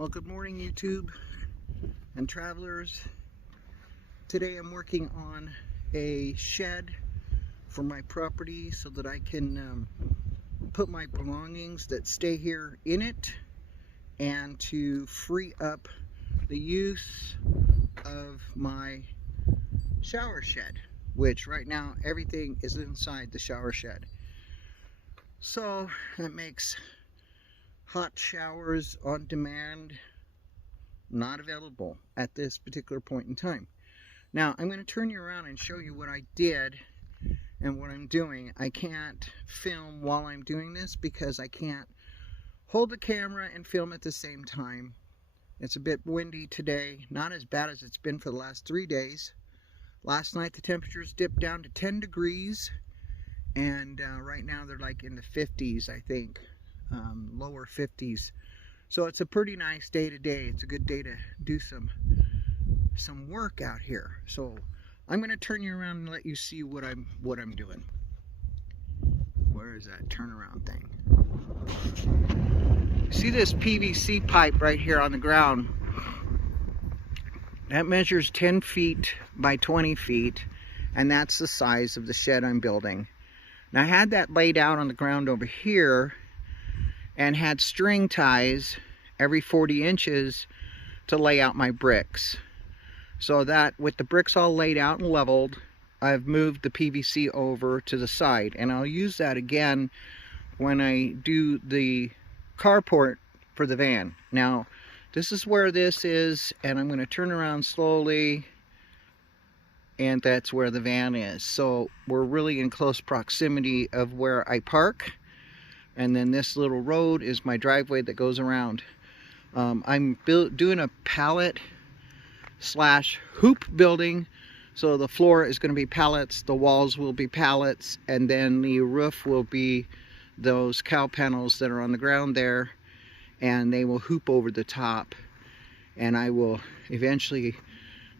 Well, good morning, YouTube and travelers. Today I'm working on a shed for my property so that I can put my belongings that stay here in it, and to free up the use of my shower shed, which right now everything is inside the shower shed. So that makes hot showers on demand not available at this particular point in time. Now I'm going to turn you around and show you what I did and what I'm doing. I can't film while I'm doing this because I can't hold the camera and film at the same time. It's a bit windy today, not as bad as it's been for the last 3 days. Last night the temperatures dipped down to 10 degrees, and right now they're like in the 50s, I think. Lower 50s. So it's a pretty nice day today. It's a good day to do some work out here. So I'm going to turn you around and let you see what I'm doing. Where is that turnaround thing? See this PVC pipe right here on the ground? That measures 10 feet by 20 feet, and that's the size of the shed I'm building. Now I had that laid out on the ground over here and had string ties every 40 inches to lay out my bricks. So that with the bricks all laid out and leveled, I've moved the PVC over to the side, and I'll use that again when I do the carport for the van. Now this is where this is, and I'm going to turn around slowly, and that's where the van is. So we're really in close proximity of where I park. And then this little road is my driveway that goes around. I'm doing a pallet / hoop building. So the floor is going to be pallets, the walls will be pallets, and then the roof will be those cow panels that are on the ground there, and they will hoop over the top. And I will eventually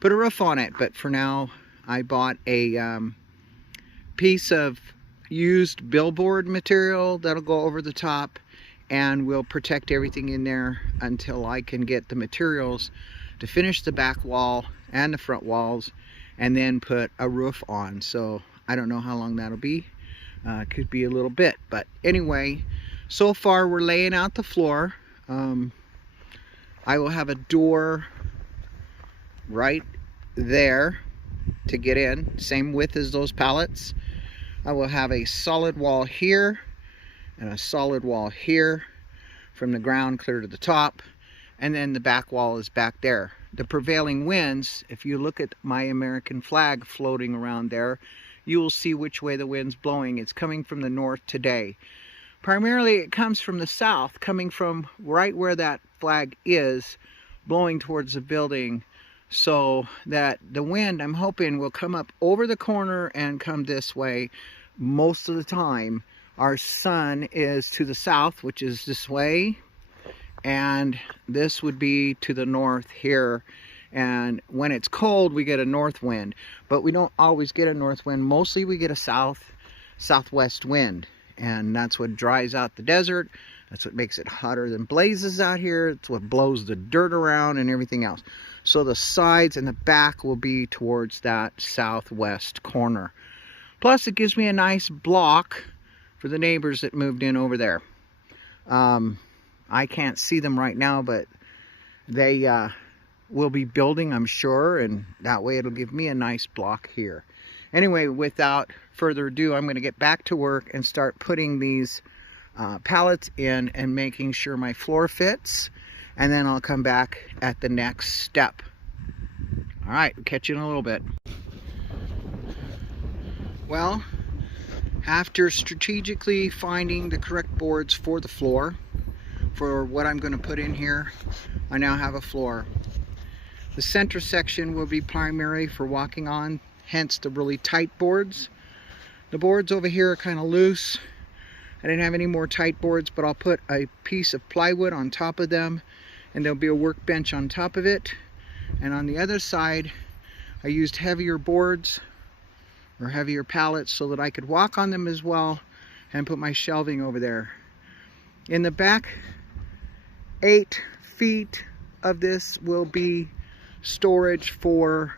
put a roof on it, but for now I bought a piece of used Billboard material that'll go over the top, and will protect everything in there until I can get the materials to finish the back wall and the front walls, and then put a roof on. So I don't know how long that'll be. Could be a little bit, but anyway, so far we're laying out the floor. I will have a door right there to get in, same width as those pallets. I will have a solid wall here and a solid wall here from the ground clear to the top, and then the back wall is back there. The prevailing winds, if you look at my American flag floating around there, you will see which way the wind's blowing. It's coming from the north today. Primarily it comes from the south, coming from right where that flag is, blowing towards the building, so that the wind, I'm hoping, will come up over the corner and come this way. Most of the time our sun is to the south, which is this way, and this would be to the north here. And when it's cold we get a north wind, but we don't always get a north wind. Mostly we get a southwest wind, and that's what dries out the desert. That's what makes it hotter than blazes out here. It's what blows the dirt around and everything else. So the sides and the back will be towards that southwest corner. Plus it gives me a nice block for the neighbors that moved in over there. I can't see them right now, but they will be building, I'm sure, and that way it'll give me a nice block here. Anyway, without further ado, I'm going to get back to work and start putting these pallets in and making sure my floor fits, and then I'll come back at the next step. All right, we'll catch you in a little bit. Well, after strategically finding the correct boards for the floor, for what I'm going to put in here, I now have a floor. The center section will be primary for walking on, hence the really tight boards. The boards over here are kind of loose. I didn't have any more tight boards, but I'll put a piece of plywood on top of them, and there'll be a workbench on top of it. And on the other side I used heavier boards or heavier pallets so that I could walk on them as well, and put my shelving over there. In the back 8 feet of this will be storage for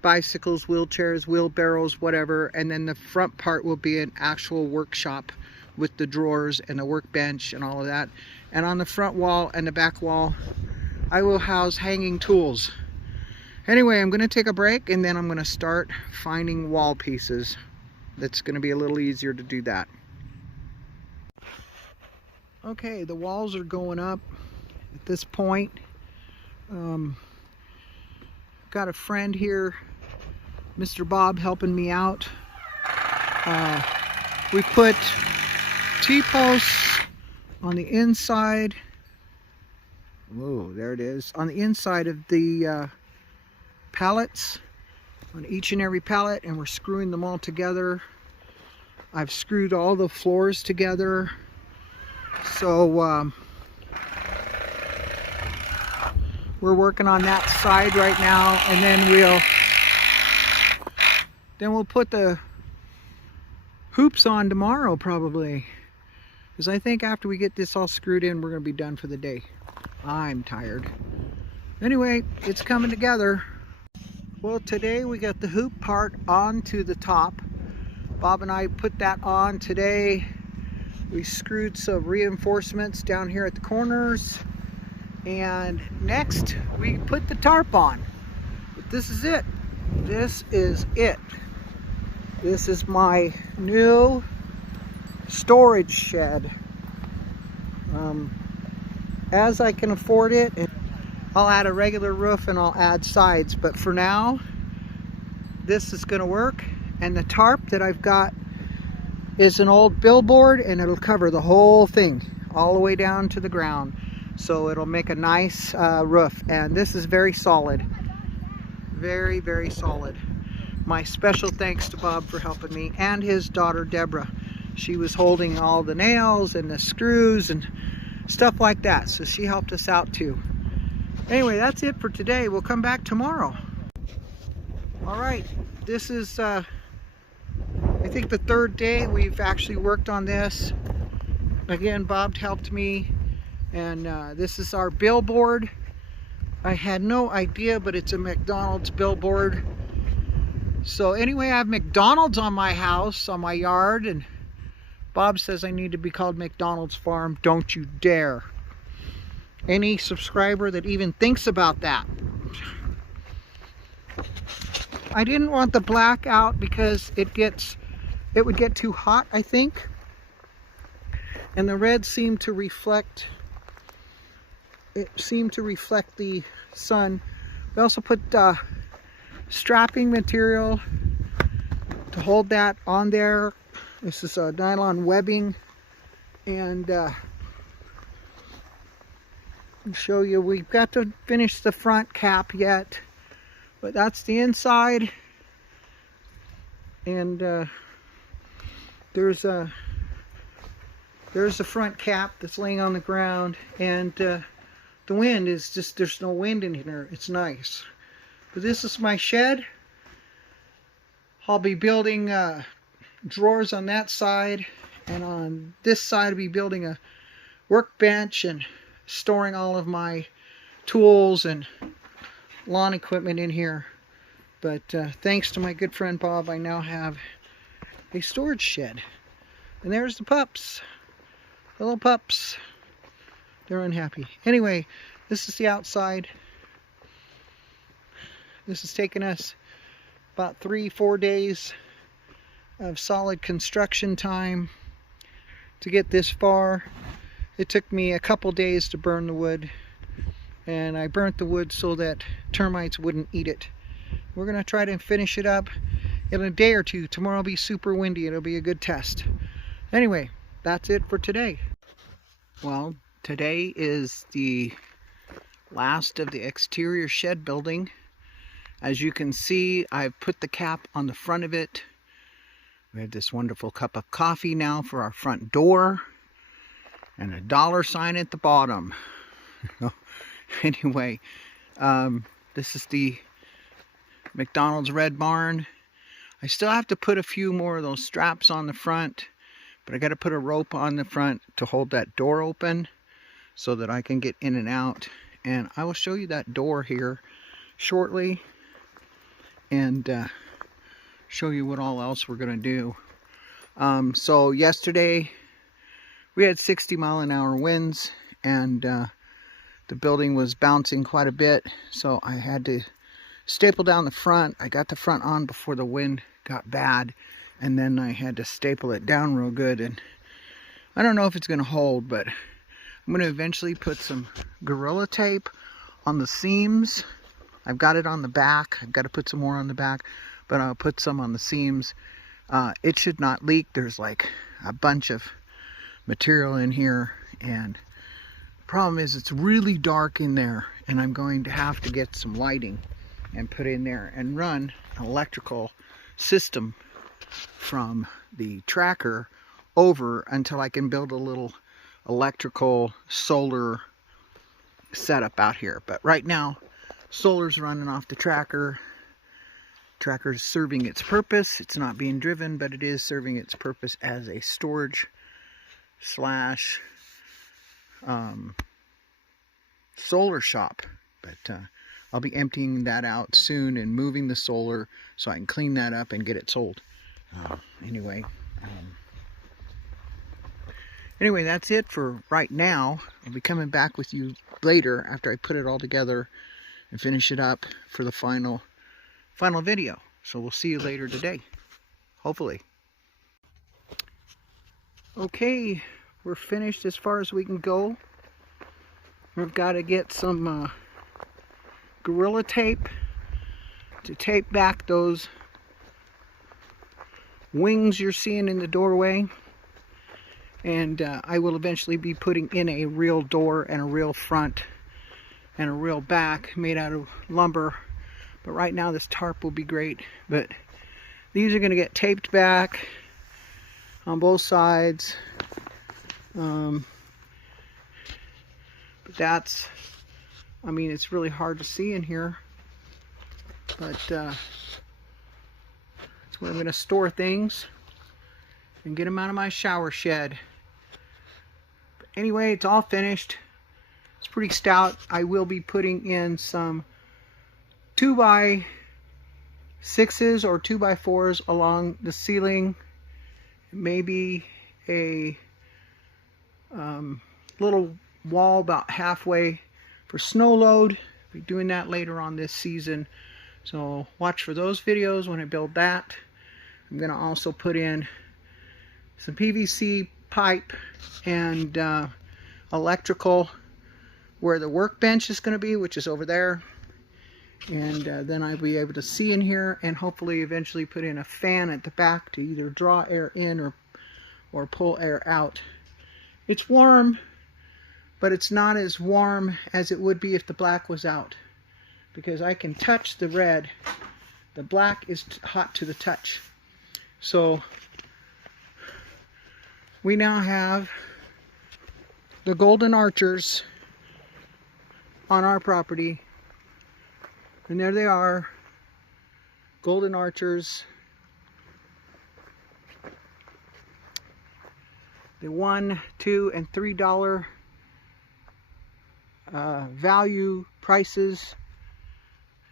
bicycles, wheelchairs, wheelbarrows, whatever, and then the front part will be an actual workshop with the drawers and the workbench and all of that. And on the front wall and the back wall, I will house hanging tools. Anyway, I'm going to take a break and then I'm going to start finding wall pieces. That's going to be a little easier to do that. Okay, the walls are going up at this point. Got a friend here, Mr. Bob, helping me out. We put T-posts on the inside. Whoa, there it is. On the inside of the pallets, on each and every pallet, and we're screwing them all together. I've screwed all the floors together. So we're working on that side right now, and then we'll put the hoops on tomorrow probably, because I think after we get this all screwed in, we're going to be done for the day. I'm tired. Anyway, it's coming together. Well, today we got the hoop part onto the top. Bob and I put that on today. We screwed some reinforcements down here at the corners, and next we put the tarp on. But this is it. This is it. This is my new storage shed. As I can afford it, I'll add a regular roof and I'll add sides, but for now this is going to work. And the tarp that I've got is an old Billboard, and it'll cover the whole thing all the way down to the ground, so it'll make a nice roof. And this is very solid, very, very solid. My special thanks to Bob for helping me, and his daughter Deborah. She was holding all the nails and the screws and stuff like that, so she helped us out too. Anyway, that's it for today. We'll come back tomorrow. All right, this is I think the third day we've actually worked on this. Again, Bob helped me, and this is our billboard. I had no idea, but it's a McDonald's billboard. So anyway, I have McDonald's on my house, on my yard, and Bob says I need to be called McDonald's Farm. Don't you dare. Any subscriber that even thinks about that. I didn't want the black out because it would get too hot, I think. And the red seemed to reflect the sun. We also put strapping material to hold that on there. This is a nylon webbing, and I'll show you, we've got to finish the front cap yet, but that's the inside. And there's a front cap that's laying on the ground, and the wind is just, there's no wind in here. It's nice. But this is my shed. I'll be building drawers on that side, and on this side I'll be building a workbench and storing all of my tools and lawn equipment in here. But thanks to my good friend Bob, I now have a storage shed. And there's the pups, the little pups. They're unhappy. Anyway, this is the outside. This has taken us about 3-4 days of solid construction time to get this far. It took me a couple days to burn the wood, and I burnt the wood so that termites wouldn't eat it. We're gonna try to finish it up in a day or two. Tomorrow will be super windy. It'll be a good test. Anyway, that's it for today. Well, today is the last of the exterior shed building. As you can see, I've put the cap on the front of it. We have this wonderful cup of coffee now for our front door, and a dollar sign at the bottom. Anyway, this is the McDonald's red barn. I still have to put a few more of those straps on the front, but I got to put a rope on the front to hold that door open so that I can get in and out. And I will show you that door here shortly, and show you what all else we're going to do. So yesterday we had 60-mile-an-hour winds, and the building was bouncing quite a bit, so I had to staple down the front. I got the front on before the wind got bad, and then I had to staple it down real good. And I don't know if it's going to hold, but I'm going to eventually put some Gorilla Tape on the seams. I've got it on the back. I've got to put some more on the back, but I'll put some on the seams. It should not leak. There's like a bunch of material in here, and the problem is it's really dark in there, and I'm going to have to get some lighting and put in there and run an electrical system from the tracker over until I can build a little electrical solar setup out here. But right now, solar's running off the tracker. Tracker's serving its purpose. It's not being driven, but it is serving its purpose as a storage slash solar shop. But I'll be emptying that out soon and moving the solar so I can clean that up and get it sold. Anyway, that's it for right now. I'll be coming back with you later after I put it all together and finish it up for the final video. So we'll see you later today, hopefully. Okay, we're finished as far as we can go. We've got to get some Gorilla Tape to tape back those wings you're seeing in the doorway. And I will eventually be putting in a real door and a real front and a real back made out of lumber. But right now this tarp will be great. But these are going to get taped back on both sides. But that's, I mean, it's really hard to see in here. But that's where I'm going to store things and get them out of my shower shed. But anyway, it's all finished. It's pretty stout. I will be putting in some 2x6s or 2x4s along the ceiling. Maybe a little wall about halfway for snow load. I'll be doing that later on this season. So watch for those videos when I build that. I'm going to also put in some PVC pipe and electrical where the workbench is going to be, which is over there. And then I'll be able to see in here, and hopefully eventually put in a fan at the back to either draw air in or pull air out. It's warm, but it's not as warm as it would be if the black was out, because I can touch the red. The black is hot to the touch. So we now have the golden archers on our property, and there they are, golden archers. The $1, $2, and $3 value prices.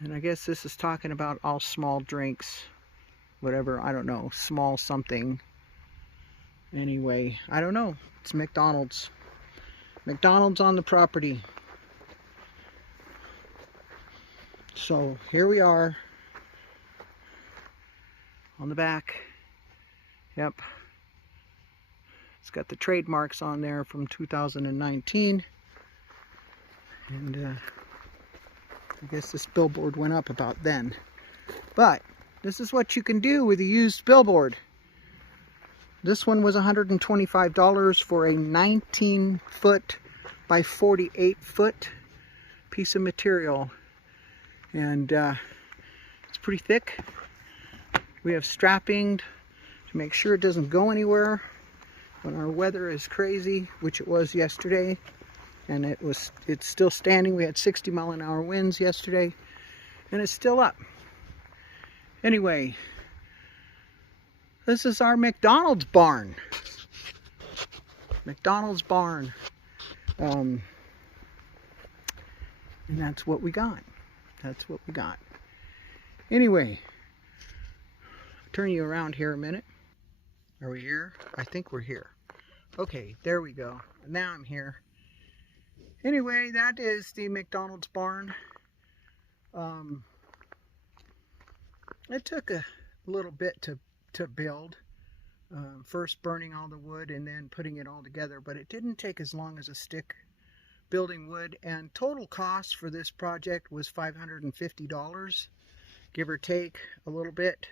And I guess this is talking about all small drinks, whatever, I don't know, small something. Anyway, I don't know. It's McDonald's. McDonald's on the property. So here we are on the back. Yep. It's got the trademarks on there from 2019. And I guess this billboard went up about then. But this is what you can do with a used billboard. This one was $125 for a 19-foot by 48-foot piece of material. And it's pretty thick. We have strapping to make sure it doesn't go anywhere when our weather is crazy, which it was yesterday. And it's still standing. We had 60-mile-an-hour winds yesterday, and it's still up. Anyway, this is our McDonald's barn. McDonald's barn. And that's what we got. That's what we got. Anyway, turn you around here a minute. Are we here? I think we're here. Okay, there we go. Now I'm here. Anyway, that is the McDonald's barn. It took a little bit to build. First burning all the wood and then putting it all together, but it didn't take as long as a stick building wood, and total cost for this project was $550, give or take a little bit,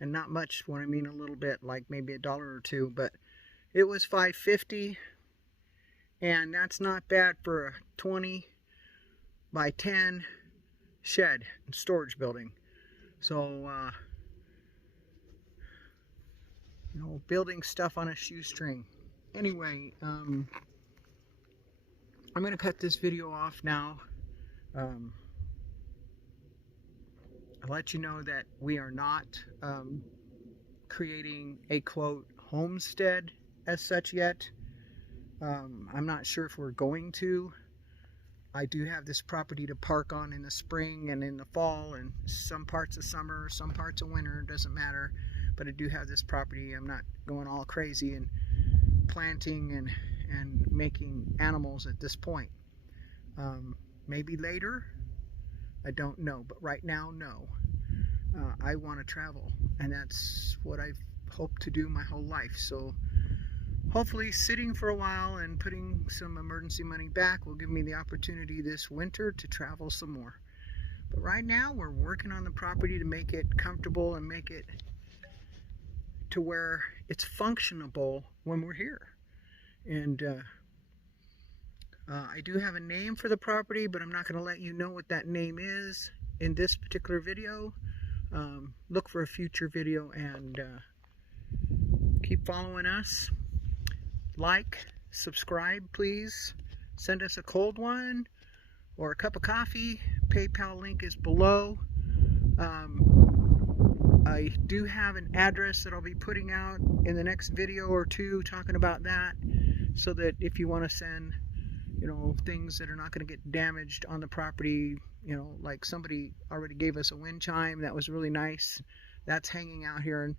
and not much when I mean a little bit, like maybe $1 or $2, but it was $550, and that's not bad for a 20 by 10 shed and storage building. So you know, building stuff on a shoestring. Anyway, I'm going to cut this video off now. I'll let you know that we are not creating a quote homestead as such yet. I'm not sure if we're going to. I do have this property to park on in the spring and in the fall and some parts of summer, some parts of winter, doesn't matter. But I do have this property. I'm not going all crazy and planting and making animals at this point. Maybe later, I don't know, but right now, no. I want to travel, and that's what I've hoped to do my whole life. So hopefully sitting for a while and putting some emergency money back will give me the opportunity this winter to travel some more. But right now we're working on the property to make it comfortable and make it to where it's functionable when we're here. And I do have a name for the property, but I'm not going to let you know what that name is in this particular video. Look for a future video, and keep following us. Like, subscribe, please. Send us a cold one or a cup of coffee. PayPal link is below. I do have an address that I'll be putting out in the next video or two talking about that, so that if you want to send, you know, things that are not going to get damaged on the property, you know, like somebody already gave us a wind chime that was really nice. That's hanging out here, and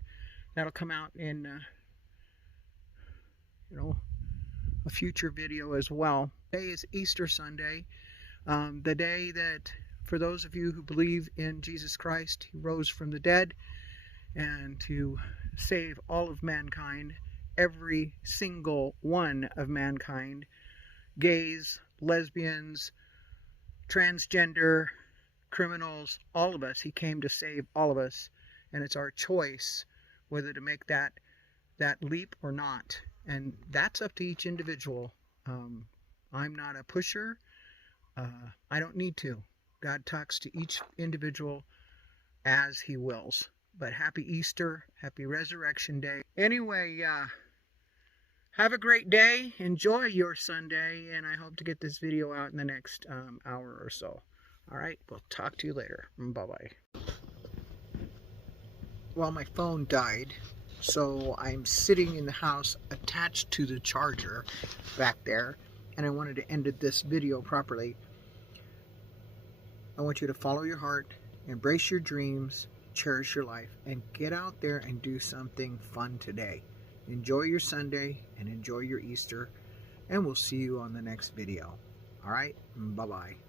that'll come out in you know, a future video as well. Today is Easter Sunday, the day that, for those of you who believe in Jesus Christ, He rose from the dead, and to save all of mankind, every single one of mankind, gays, lesbians, transgender, criminals, all of us. He came to save all of us, and it's our choice whether to make that leap or not, and that's up to each individual. I'm not a pusher. I don't need to. God talks to each individual as He wills. But happy Easter, happy Resurrection Day. Anyway, have a great day. Enjoy your Sunday, and I hope to get this video out in the next hour or so. All right, we'll talk to you later. Bye-bye. Well, my phone died, so I'm sitting in the house attached to the charger back there, and I wanted to end this video properly. I want you to follow your heart, embrace your dreams, cherish your life, and get out there and do something fun today. Enjoy your Sunday and enjoy your Easter, and we'll see you on the next video. All right, bye-bye.